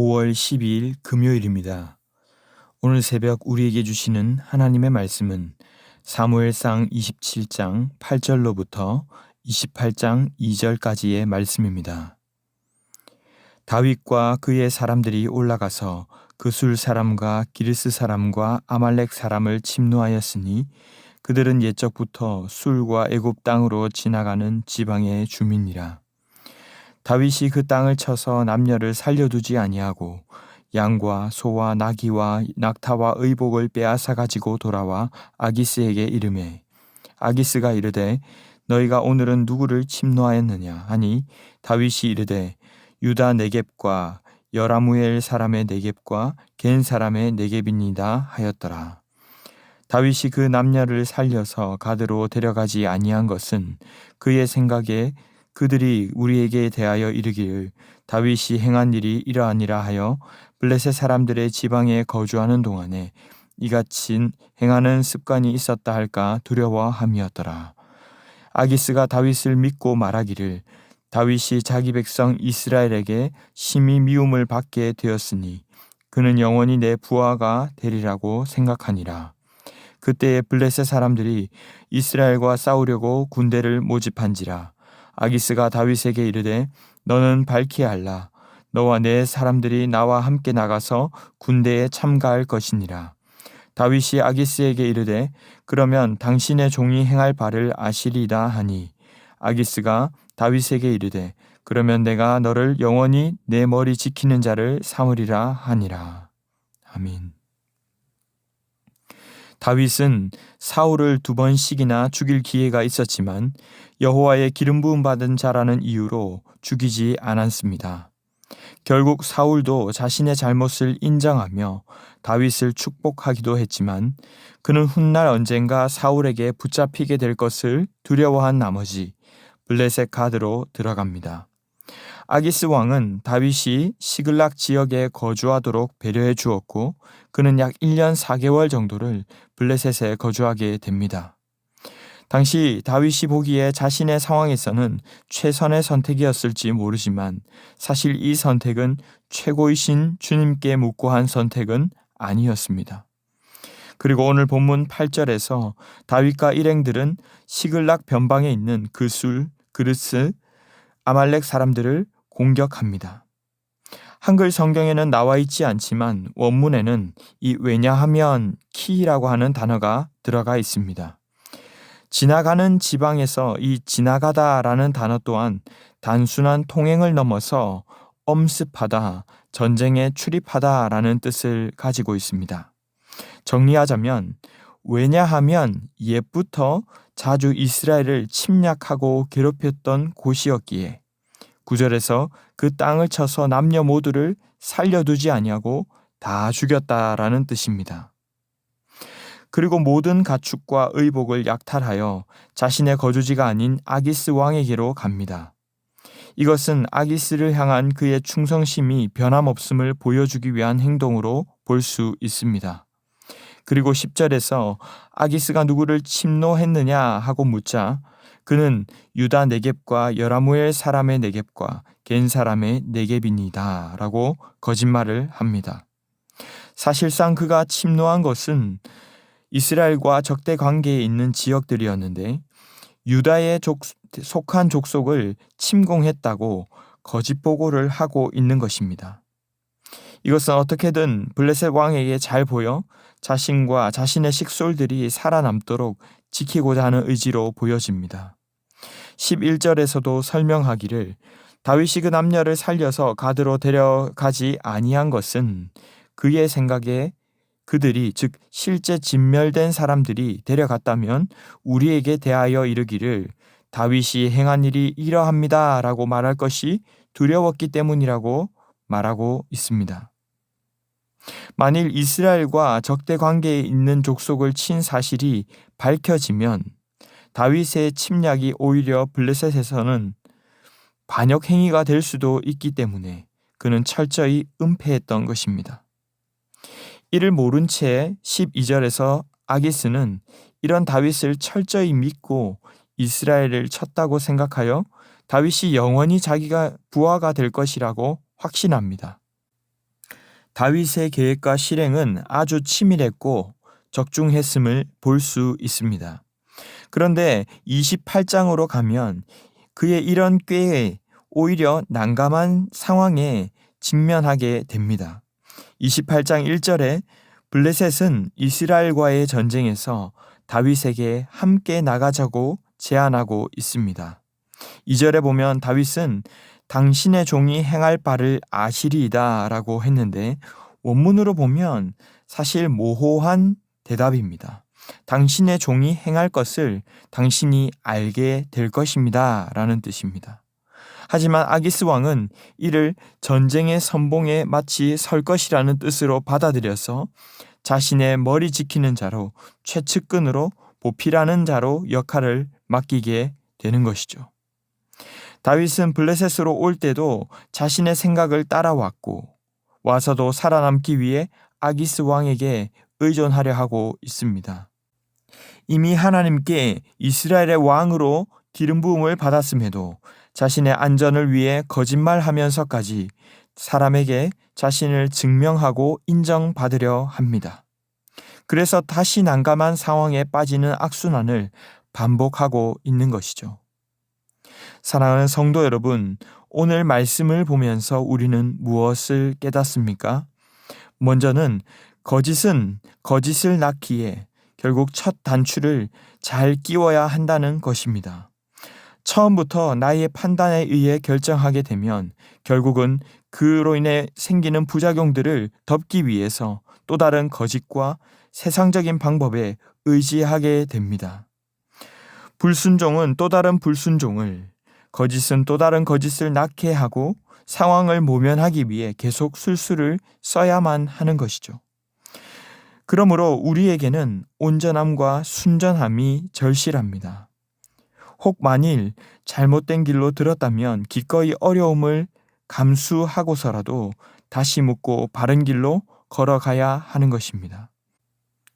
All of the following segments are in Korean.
5월 12일 금요일입니다. 오늘 새벽 우리에게 주시는 하나님의 말씀은 사무엘상 27장 8절로부터 28장 2절까지의 말씀입니다. 다윗과 그의 사람들이 올라가서 그술 사람과 기르스 사람과 아말렉 사람을 침노하였으니 그들은 옛적부터 술과 애굽 땅으로 지나가는 지방의 주민이라. 다윗이 그 땅을 쳐서 남녀를 살려두지 아니하고 양과 소와 나귀와 낙타와 의복을 빼앗아 가지고 돌아와 아기스에게 이르매 아기스가 이르되 너희가 오늘은 누구를 침노하였느냐 하니 다윗이 이르되 유다 네겝과 여라무엘 사람의 네겝과 겐 사람의 네겝이니이다 하였더라. 다윗이 그 남녀를 살려서 가드로 데려가지 아니한 것은 그의 생각에 그들이 우리에게 대하여 이르기를 다윗이 행한 일이 이러하니라 하여 블레셋 사람들의 지방에 거주하는 동안에 이같이 행하는 습관이 있었다 할까 두려워함이었더라. 아기스가 다윗을 믿고 말하기를 다윗이 자기 백성 이스라엘에게 심히 미움을 받게 되었으니 그는 영원히 내 부하가 되리라고 생각하니라. 그때에 블레셋 사람들이 이스라엘과 싸우려고 군대를 모집한지라. 아기스가 다윗에게 이르되 너는 밝히 알라. 너와 내 사람들이 나와 함께 나가서 군대에 참가할 것이니라. 다윗이 아기스에게 이르되 그러면 당신의 종이 행할 바를 아시리이다 하니 아기스가 다윗에게 이르되 그러면 내가 너를 영원히 내 머리 지키는 자를 삼으리라 하니라. 아멘. 다윗은 사울을 2번씩이나 죽일 기회가 있었지만 여호와의 기름 부음 받은 자라는 이유로 죽이지 않았습니다. 결국 사울도 자신의 잘못을 인정하며 다윗을 축복하기도 했지만 그는 훗날 언젠가 사울에게 붙잡히게 될 것을 두려워한 나머지 블레셋 가드로 들어갑니다. 아기스 왕은 다윗이 시글락 지역에 거주하도록 배려해 주었고 그는 약 1년 4개월 정도를 블레셋에 거주하게 됩니다. 당시 다윗이 보기에 자신의 상황에서는 최선의 선택이었을지 모르지만 사실 이 선택은 최고이신 주님께 묻고 한 선택은 아니었습니다. 그리고 오늘 본문 8절에서 다윗과 일행들은 시글락 변방에 있는 그술, 기르스, 아말렉 사람들을 공격합니다. 한글 성경에는 나와 있지 않지만 원문에는 이 왜냐하면 키라고 하는 단어가 들어가 있습니다. 지나가는 지방에서 이 지나가다라는 단어 또한 단순한 통행을 넘어서 엄습하다, 전쟁에 출입하다라는 뜻을 가지고 있습니다. 정리하자면 왜냐하면 옛부터 자주 이스라엘을 침략하고 괴롭혔던 곳이었기에 9절에서 그 땅을 쳐서 남녀 모두를 살려두지 아니하고 다 죽였다라는 뜻입니다. 그리고 모든 가축과 의복을 약탈하여 자신의 거주지가 아닌 아기스 왕에게로 갑니다. 이것은 아기스를 향한 그의 충성심이 변함없음을 보여주기 위한 행동으로 볼 수 있습니다. 그리고 10절에서 아기스가 누구를 침노했느냐 하고 묻자 그는 유다 네겝과 여라무엘 사람의 네겝과 겐 사람의 네겝이니이다 라고 거짓말을 합니다. 사실상 그가 침노한 것은 이스라엘과 적대 관계에 있는 지역들이었는데 유다에 속한 족속을 침공했다고 거짓 보고를 하고 있는 것입니다. 이것은 어떻게든 블레셋 왕에게 잘 보여 자신과 자신의 식솔들이 살아남도록 지키고자 하는 의지로 보여집니다. 11절에서도 설명하기를 다윗이 그 남녀를 살려서 가드로 데려가지 아니한 것은 그의 생각에 그들이 즉 실제 진멸된 사람들이 데려갔다면 우리에게 대하여 이르기를 다윗이 행한 일이 이러합니다 라고 말할 것이 두려웠기 때문이라고 말하고 있습니다. 만일 이스라엘과 적대 관계에 있는 족속을 친 사실이 밝혀지면 다윗의 침략이 오히려 블레셋에서는 반역 행위가 될 수도 있기 때문에 그는 철저히 은폐했던 것입니다. 이를 모른 채 12절에서 아기스는 이런 다윗을 철저히 믿고 이스라엘을 쳤다고 생각하여 다윗이 영원히 자기가 부하가 될 것이라고 확신합니다. 다윗의 계획과 실행은 아주 치밀했고 적중했음을 볼 수 있습니다. 그런데 28장으로 가면 그의 이런 꾀에 오히려 난감한 상황에 직면하게 됩니다. 28장 1절에 블레셋은 이스라엘과의 전쟁에서 다윗에게 함께 나가자고 제안하고 있습니다. 2절에 보면 다윗은 당신의 종이 행할 바를 아시리이다 라고 했는데 원문으로 보면 사실 모호한 대답입니다. 당신의 종이 행할 것을 당신이 알게 될 것입니다 라는 뜻입니다. 하지만 아기스 왕은 이를 전쟁의 선봉에 마치 설 것이라는 뜻으로 받아들여서 자신의 머리 지키는 자로 최측근으로 보필하는 자로 역할을 맡기게 되는 것이죠. 다윗은 블레셋으로 올 때도 자신의 생각을 따라왔고 와서도 살아남기 위해 아기스 왕에게 의존하려 하고 있습니다. 이미 하나님께 이스라엘의 왕으로 기름 부음을 받았음에도 자신의 안전을 위해 거짓말하면서까지 사람에게 자신을 증명하고 인정받으려 합니다. 그래서 다시 난감한 상황에 빠지는 악순환을 반복하고 있는 것이죠. 사랑하는 성도 여러분, 오늘 말씀을 보면서 우리는 무엇을 깨닫습니까? 먼저는 거짓은 거짓을 낳기에 결국 첫 단추를 잘 끼워야 한다는 것입니다. 처음부터 나의 판단에 의해 결정하게 되면 결국은 그로 인해 생기는 부작용들을 덮기 위해서 또 다른 거짓과 세상적인 방법에 의지하게 됩니다. 불순종은 또 다른 불순종을, 거짓은 또 다른 거짓을 낳게 하고 상황을 모면하기 위해 계속 술수를 써야만 하는 것이죠. 그러므로 우리에게는 온전함과 순전함이 절실합니다. 혹 만일 잘못된 길로 들었다면 기꺼이 어려움을 감수하고서라도 다시 묻고 바른 길로 걸어가야 하는 것입니다.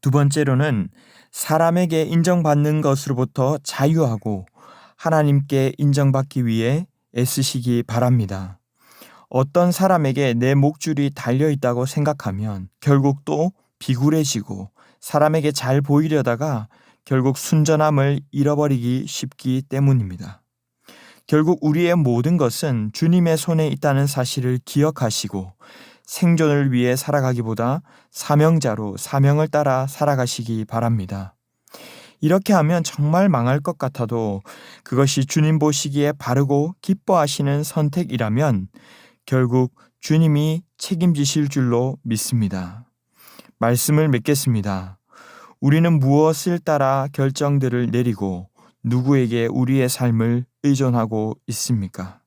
두 번째로는 사람에게 인정받는 것으로부터 자유하고 하나님께 인정받기 위해 애쓰시기 바랍니다. 어떤 사람에게 내 목줄이 달려있다고 생각하면 결국 또 비굴해지고 사람에게 잘 보이려다가 결국 순전함을 잃어버리기 쉽기 때문입니다. 결국 우리의 모든 것은 주님의 손에 있다는 사실을 기억하시고 생존을 위해 살아가기보다 사명자로 사명을 따라 살아가시기 바랍니다. 이렇게 하면 정말 망할 것 같아도 그것이 주님 보시기에 바르고 기뻐하시는 선택이라면 결국 주님이 책임지실 줄로 믿습니다. 말씀을 맺겠습니다. 우리는 무엇을 따라 결정들을 내리고 누구에게 우리의 삶을 의존하고 있습니까?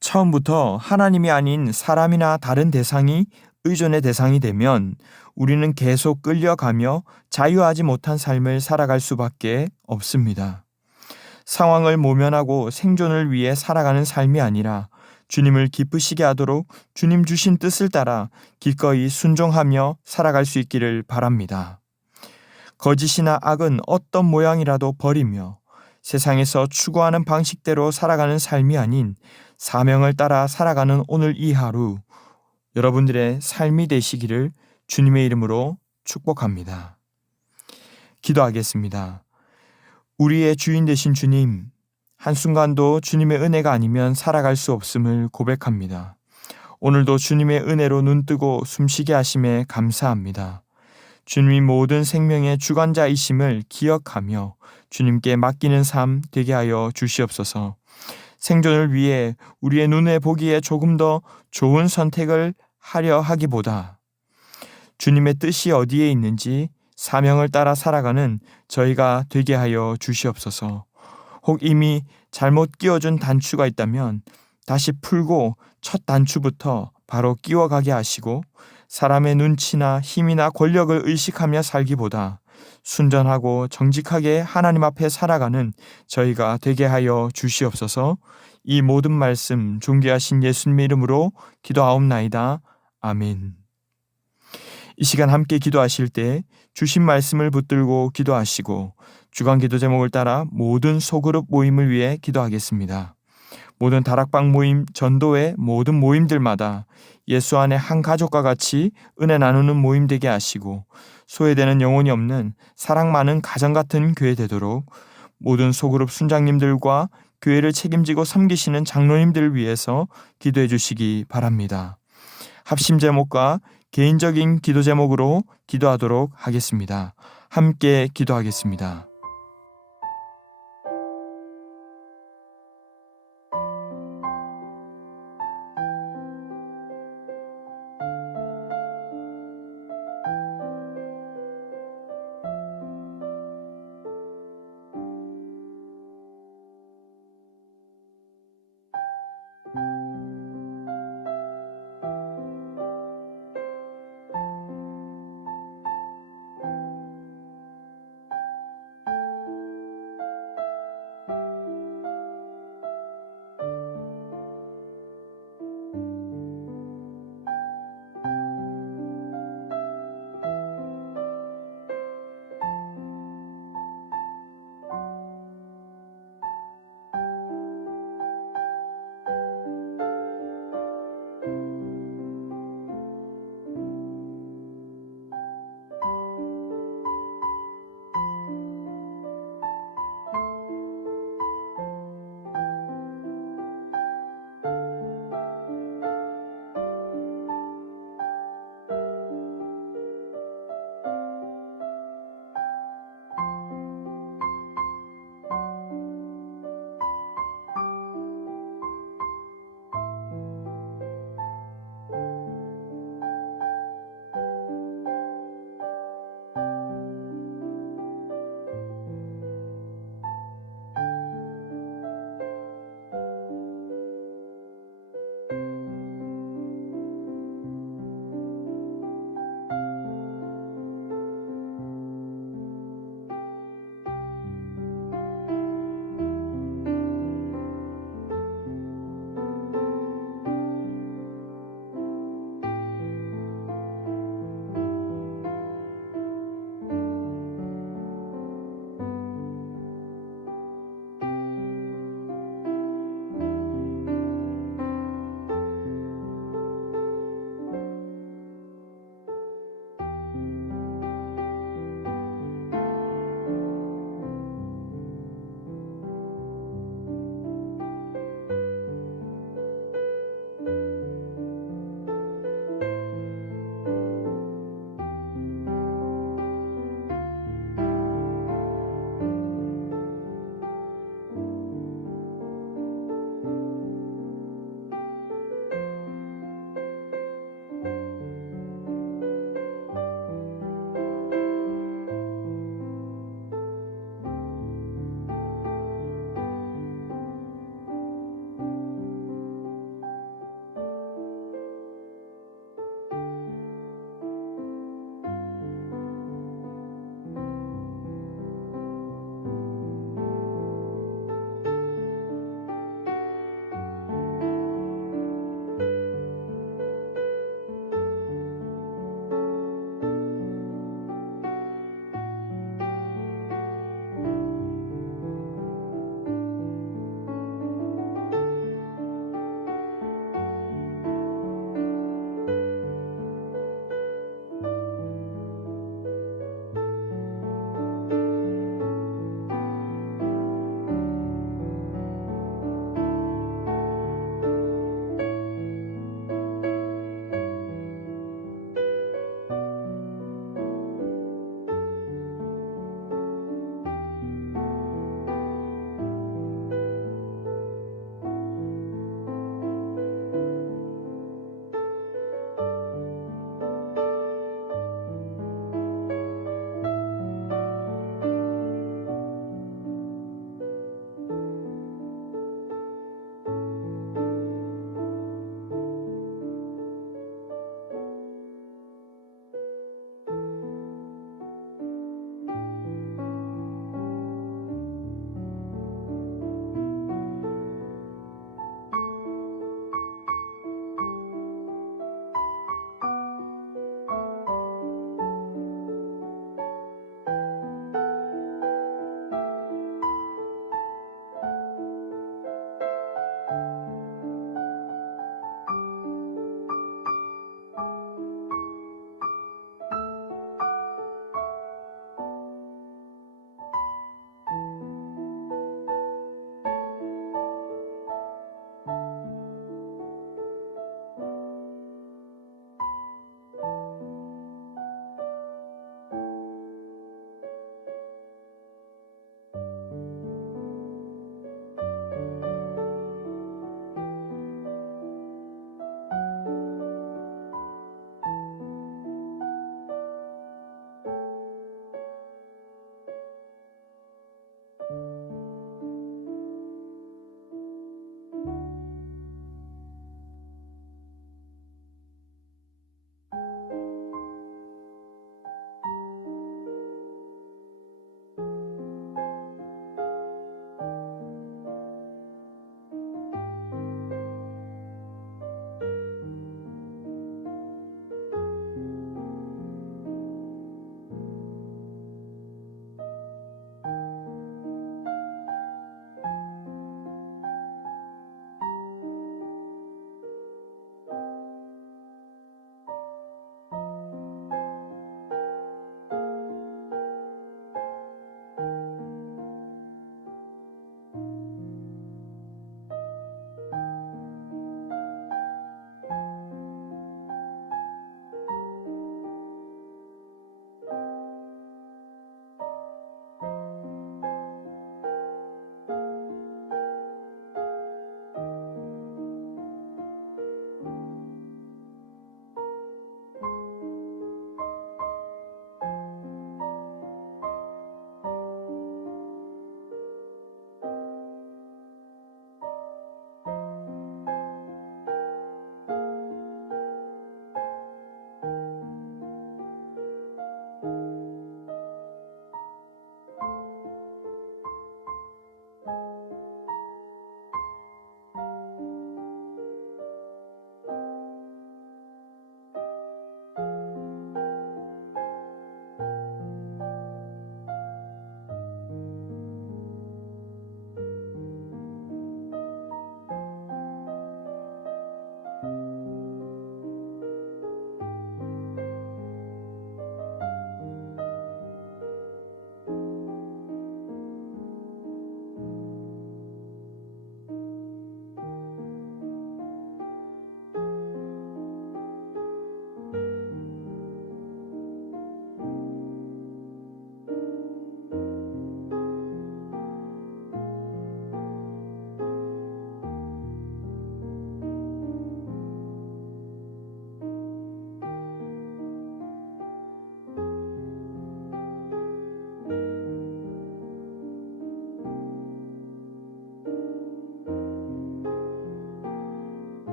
처음부터 하나님이 아닌 사람이나 다른 대상이 의존의 대상이 되면 우리는 계속 끌려가며 자유하지 못한 삶을 살아갈 수밖에 없습니다. 상황을 모면하고 생존을 위해 살아가는 삶이 아니라 주님을 기쁘시게 하도록 주님 주신 뜻을 따라 기꺼이 순종하며 살아갈 수 있기를 바랍니다. 거짓이나 악은 어떤 모양이라도 버리며 세상에서 추구하는 방식대로 살아가는 삶이 아닌 사명을 따라 살아가는 오늘 이 하루 여러분들의 삶이 되시기를 주님의 이름으로 축복합니다. 기도하겠습니다. 우리의 주인 되신 주님, 한순간도 주님의 은혜가 아니면 살아갈 수 없음을 고백합니다. 오늘도 주님의 은혜로 눈뜨고 숨쉬게 하심에 감사합니다. 주님이 모든 생명의 주관자이심을 기억하며 주님께 맡기는 삶 되게 하여 주시옵소서. 생존을 위해 우리의 눈에 보기에 조금 더 좋은 선택을 하려 하기보다 주님의 뜻이 어디에 있는지 사명을 따라 살아가는 저희가 되게 하여 주시옵소서. 혹 이미 잘못 끼워준 단추가 있다면 다시 풀고 첫 단추부터 바로 끼워가게 하시고 사람의 눈치나 힘이나 권력을 의식하며 살기보다 순전하고 정직하게 하나님 앞에 살아가는 저희가 되게 하여 주시옵소서. 이 모든 말씀 존귀하신 예수님의 이름으로 기도하옵나이다. 아멘. 이 시간 함께 기도하실 때 주신 말씀을 붙들고 기도하시고 주간 기도 제목을 따라 모든 소그룹 모임을 위해 기도하겠습니다. 모든 다락방 모임, 전도회, 모든 모임들마다 예수 안에 한 가족과 같이 은혜 나누는 모임 되게 하시고 소외되는 영혼이 없는 사랑 많은 가정 같은 교회 되도록 모든 소그룹 순장님들과 교회를 책임지고 섬기시는 장로님들을 위해서 기도해 주시기 바랍니다. 합심 제목과 개인적인 기도 제목으로 기도하도록 하겠습니다. 함께 기도하겠습니다.